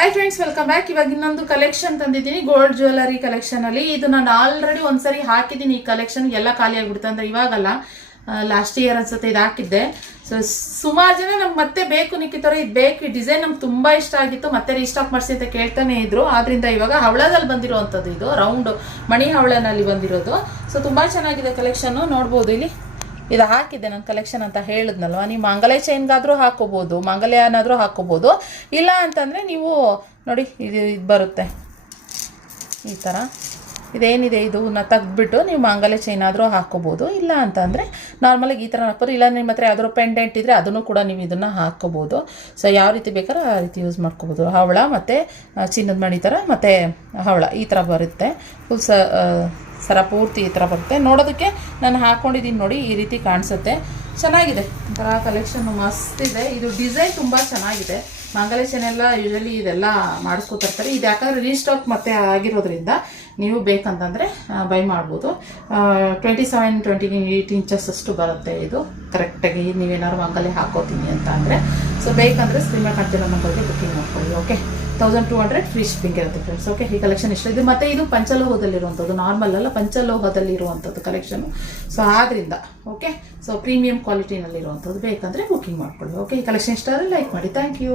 Hi friends, welcome back. ಇವಾಗ ಇನ್ನೊಂದು collection ತಂದಿದ್ದೀನಿ, ಗೋಲ್ಡ್ ಜ್ಯುವೆಲರಿ ಕಲೆಕ್ಷನ್ ಅಲ್ಲಿ. ಇದು ನಾನು ಆಲ್ರೆಡಿ ಒಂದ್ಸರಿ ಹಾಕಿದ್ದೀನಿ. ಈ ಕಲೆಕ್ಷನ್ ಎಲ್ಲ ಖಾಲಿ ಆಗ್ಬಿಡುತ್ತೆ ಅಂದ್ರೆ ಇವಾಗಲ್ಲ, ಲಾಸ್ಟ್ ಇಯರ್ ಅನ್ಸುತ್ತೆ ಇದು ಹಾಕಿದ್ದೆ. ಸೊ ಸುಮಾರು ಜನ ನಮ್ಗೆ ಮತ್ತೆ ಬೇಕು ನಿಕ್ಕಿತರ ಇದು ಬೇಕು, ಈ ಡಿಸೈನ್ ನಮ್ಗೆ ತುಂಬಾ ಇಷ್ಟ ಆಗಿತ್ತು, ಮತ್ತೆ ರೀಸ್ಟಾಕ್ ಮಾಡಿಸಿ ಅಂತ ಕೇಳ್ತಾನೆ ಇದ್ರು. ಆದ್ರಿಂದ ಇವಾಗ ಹವಳದಲ್ಲಿ ಬಂದಿರುವಂಥದ್ದು, ಇದು ರೌಂಡ್ ಮಣಿ ಹವಳನಲ್ಲಿ ಬಂದಿರೋದು. ಸೊ ತುಂಬಾ ಚೆನ್ನಾಗಿದೆ ಕಲೆಕ್ಷನ್, ನೋಡ್ಬೋದು ಇಲ್ಲಿ. ಇದು ಹಾಕಿದ್ದೆ ನಾನು ಕಲೆಕ್ಷನ್ ಅಂತ ಹೇಳಿದ್ನಲ್ವ. ನೀವು ಮಾಂಗಲ್ಯ ಚೈನ್ಗಾದ್ರೂ ಹಾಕೋಬಹುದು, ಮಾಂಗಲ್ಯನಾದ್ರೂ ಹಾಕೋಬಹುದು. ಇಲ್ಲ ಅಂತಂದ್ರೆ ನೀವು ನೋಡಿ ಇದು ಬರುತ್ತೆ ಈ ಥರ. ಇದೇನಿದೆ ಇದನ್ನ ತೆಗೆದ್ಬಿಟ್ಟು ನೀವು ಮಾಂಗಲ್ಯ ಚೈನ್ ಆದರೂ ಹಾಕೋಬಹುದು. ಇಲ್ಲ ಅಂತಂದರೆ ನಾರ್ಮಲಾಗಿ ಈ ಥರ ಹಾಕೋದು. ಇಲ್ಲ ನಿಮ್ಮ ಹತ್ರ ಯಾವ್ದಾದ್ರು ಪೆಂಡೆಂಟ್ ಇದ್ದರೆ ಅದನ್ನು ಕೂಡ ನೀವು ಇದನ್ನು ಹಾಕೋಬಹುದು. ಸೊ ಯಾವ ರೀತಿ ಬೇಕಾದ್ರೆ ಆ ರೀತಿ ಯೂಸ್ ಮಾಡ್ಕೋಬೋದು. ಹವಳ ಮತ್ತು ಚಿನ್ನದ ಮಣಿ ಥರ ಮತ್ತು ಹವಳ ಈ ಥರ ಬರುತ್ತೆ. ಫುಲ್ ಸರ ಪೂರ್ತಿ ಈ ಥರ ಬರುತ್ತೆ. ನೋಡೋದಕ್ಕೆ ನಾನು ಹಾಕ್ಕೊಂಡಿದ್ದೀನಿ ನೋಡಿ, ಈ ರೀತಿ ಕಾಣಿಸುತ್ತೆ. ಚೆನ್ನಾಗಿದೆ ಒಂಥರ ಕಲೆಕ್ಷನ್, ಮಸ್ತ್ ಇದೆ. ಇದು ಡಿಸೈನ್ ತುಂಬ ಚೆನ್ನಾಗಿದೆ. ಮಾಂಗಲ್ಯ ಚೈನ್ ಎಲ್ಲ ಯೂಶಲಿ ಇದೆಲ್ಲ ಮಾಡಿಸ್ಕೊತಿರ್ತಾರೆ. ಇದು ಯಾಕಂದರೆ ರೀಸ್ಟಾಕ್ ಮತ್ತೆ ಆಗಿರೋದ್ರಿಂದ ನೀವು ಬೇಕಂತಂದರೆ ಬೈ ಮಾಡ್ಬೋದು. 27-28 ಇಂಚಸ್ ಅಷ್ಟು ಬರುತ್ತೆ ಇದು ಕರೆಕ್ಟಾಗಿ, ನೀವೇನಾದ್ರು ಮಾಂಗಲ್ಯ ಹಾಕೋತೀನಿ ಅಂತ ಅಂದರೆ. ಸೊ ಬೇಕಂದರೆ ಸ್ಕ್ರೀನ್ ಮೇಲೆ ಕಾಣ್ತಿರೋ ನಂಬರ್ಗೆ ಬುಕ್ಕಿಂಗ್ ಮಾಡ್ಕೊಳ್ಳಿ. ಓಕೆ, 1200 ಫ್ರೀ ಶಿಪ್ಪಿಂಗ್ ಇರುತ್ತೆ ಫ್ರೆಂಡ್ಸ್. ಓಕೆ, ಈ ಕಲೆಕ್ಷನ್ ಇಷ್ಟ ಇದೆ. ಮತ್ತು ಇದು ಪಂಚಲೋಹದಲ್ಲಿರುವಂಥದ್ದು, ನಾರ್ಮಲ್ ಅಲ್ಲ, ಪಂಚಲೋಹದಲ್ಲಿರುವಂಥದ್ದು ಕಲೆಕ್ಷನು. ಸೊ ಆದ್ದರಿಂದ ಓಕೆ, ಸೊ ಪ್ರೀಮಿಯಂ ಕ್ವಾಲಿಟಿನಲ್ಲಿರುವಂಥದ್ದು ಬೇಕಂದರೆ ಬುಕ್ಕಿಂಗ್ ಮಾಡ್ಕೊಳ್ಳಿ. ಓಕೆ, ಈ ಕಲೆಕ್ಷನ್ ಇಷ್ಟ ಆದರೆ ಲೈಕ್ ಮಾಡಿ. Thank you.